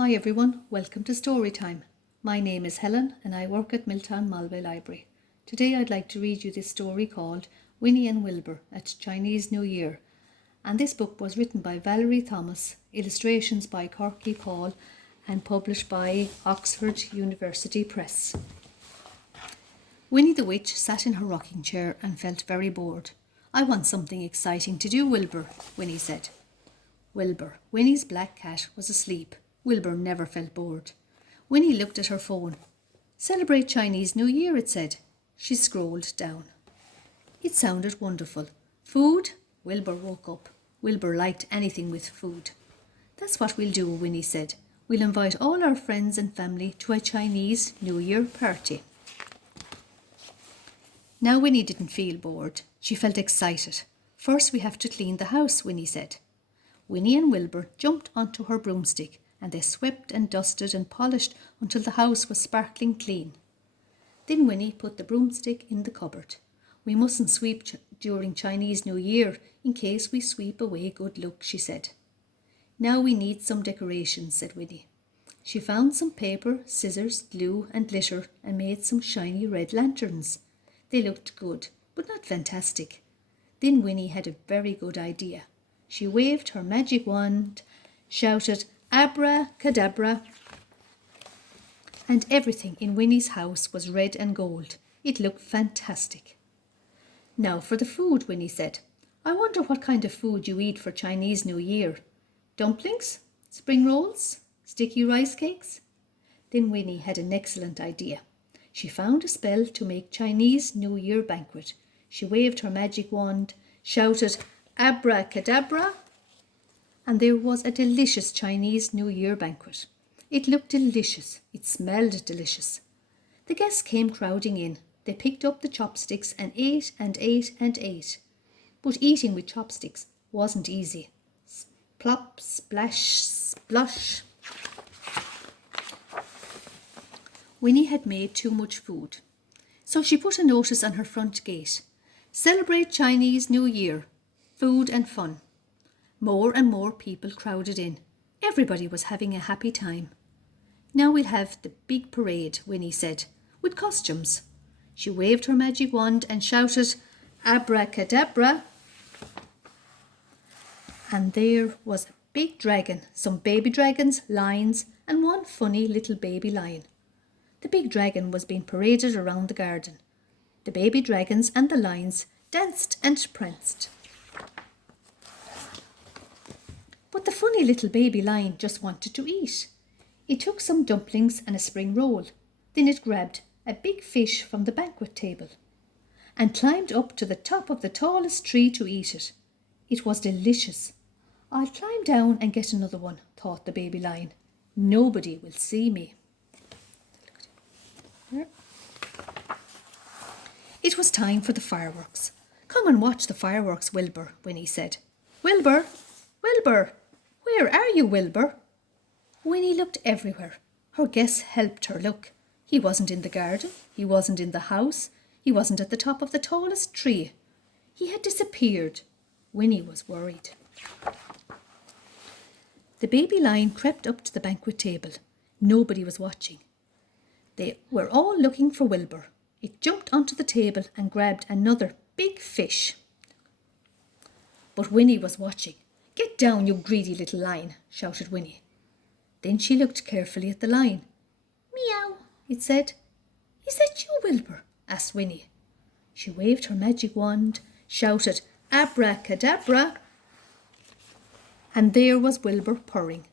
Hi everyone, welcome to Story Time. My name is Helen and I work at Miltown Library. Today I'd like to read you this story called Winne and Wilbur at Chinese New Year. And this book was written by Valerie Thomas, illustrations by Korky and published by Oxford University Press. Winnie the Witch sat in her rocking chair and felt very bored. I want something exciting to do, Wilbur, Winnie said. Wilbur, Winnie's black cat, was asleep. Wilbur never felt bored. Winnie looked at her phone. Celebrate Chinese New Year, it said. She scrolled down. It sounded wonderful. Food? Wilbur woke up. Wilbur liked anything with food. That's what we'll do, Winnie said. We'll invite all our friends and family to a Chinese New Year party. Now Winnie didn't feel bored. She felt excited. First we have to clean the house, Winnie said. Winnie and Wilbur jumped onto her broomstick and they swept and dusted and polished until the house was sparkling clean. Then Winnie put the broomstick in the cupboard. We mustn't sweep during Chinese New Year in case we sweep away good luck, she said. Now we need some decorations, said Winnie. She found some paper, scissors, glue and glitter and made some shiny red lanterns. They looked good, but not fantastic. Then Winnie had a very good idea. She waved her magic wand, shouted, "Abracadabra," and everything in Winnie's house was red and gold. It looked fantastic. Now for the food, Winnie said. I wonder what kind of food you eat for Chinese New Year. Dumplings? Spring rolls? Sticky rice cakes? Then Winnie had an excellent idea. She found a spell to make Chinese New Year banquet. She waved her magic wand, shouted, "Abracadabra," and there was a delicious Chinese New Year banquet. It looked delicious. It smelled delicious. The guests came crowding in. They picked up the chopsticks and ate and ate and ate. But eating with chopsticks wasn't easy. Plop, splash, splush. Winnie had made too much food. So she put a notice on her front gate. Celebrate Chinese New Year. Food and fun. More and more people crowded in. Everybody was having a happy time. Now we'll have the big parade, Winnie said, with costumes. She waved her magic wand and shouted, "Abracadabra." And there was a big dragon, some baby dragons, lions, and one funny little baby lion. The big dragon was being paraded around the garden. The baby dragons and the lions danced and pranced. But the funny little baby lion just wanted to eat. It took some dumplings and a spring roll. Then it grabbed a big fish from the banquet table and climbed up to the top of the tallest tree to eat it. It was delicious. I'll climb down and get another one, thought the baby lion. Nobody will see me. It was time for the fireworks. Come and watch the fireworks, Wilbur, Winnie said. Wilbur! Wilbur! Where are you, Wilbur? Winnie looked everywhere. Her guests helped her look. He wasn't in the garden. He wasn't in the house. He wasn't at the top of the tallest tree. He had disappeared. Winnie was worried. The baby lion crept up to the banquet table. Nobody was watching. They were all looking for Wilbur. It jumped onto the table and grabbed another big fish. But Winnie was watching. "Get down, you greedy little lion," shouted Winnie. Then she looked carefully at the lion. "Meow," it said. "Is that you, Wilbur?" asked Winnie. She waved her magic wand, shouted, "Abracadabra," and there was Wilbur purring.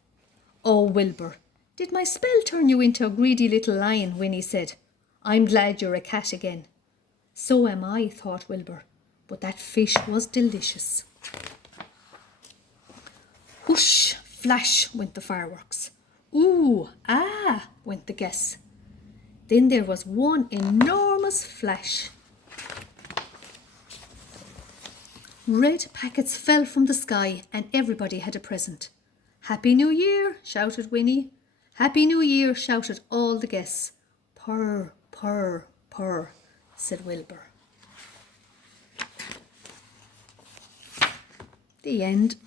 "Oh, Wilbur, did my spell turn you into a greedy little lion?" Winnie said. "I'm glad you're a cat again." "So am I," thought Wilbur, but that fish was delicious. Whoosh, flash went the fireworks. Ooh, ah, went the guests. Then there was one enormous flash. Red packets fell from the sky and everybody had a present. "Happy New Year," shouted Winnie. "Happy New Year," shouted all the guests. "Purr, purr, purr," said Wilbur. The end.